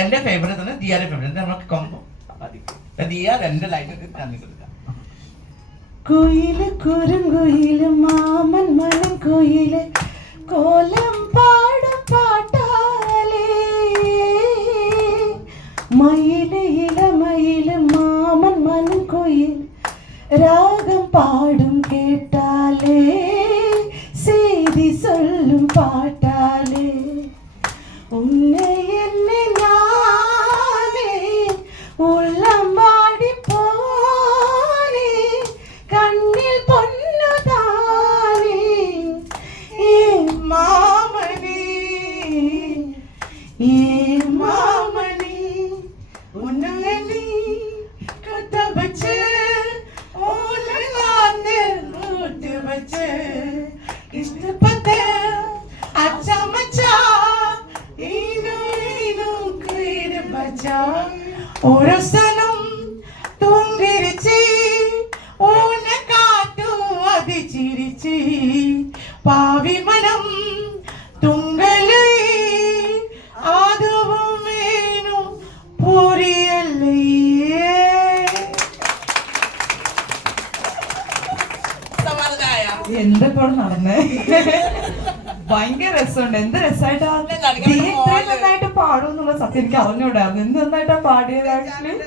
എന്റെ ഫേവറേറ്റ് തന്നെ ദിയാന്റെ ഫേവറേറ്റ് നമുക്ക് കൊമ്പോ ദിയ രണ്ട് ലൈറ്റ് തന്നെ കൊടുക്കാം. കുയില് കുറുങ്കുയില് മാമൻ മനം കുയില് കോലം പാടും പാട്ടാലേ മയില് ഇളമയില് മാമൻ മനം കുയിൽ ராகம் பாடும் கேட்டாலே செய்தி சொல்லும் பாட்டாலே உன்னை என்னை நானே உள்ளம் வாடி போனே கண்ணில் பொன்னுதானே ஏ மாமணி ஏ மாமணி உன்னை நீ கட்ட வச்சு ഇഷ്ടപ്പെട്ട അച്ഛാ മച്ചാ ഓരോ സ്ഥലം തുങ്കിരിച്ച് ഓന കാറ്റു അതി ചിരിച്ച് പാവി മനം തുങ്കല് അതുവും വേണം പൊരിയല്ലേ. എന്താ ഇപ്പോൾ നടന്നേ? ഭയങ്കര രസമുണ്ട്. എന്ത് രസമായിട്ടാ നന്നായിട്ട് പാടും എന്നുള്ള സത്യം എനിക്ക് അറിഞ്ഞൂടായിരുന്നു. എന്ത് നന്നായിട്ടാ പാടിയത് ആക്ച്വലി.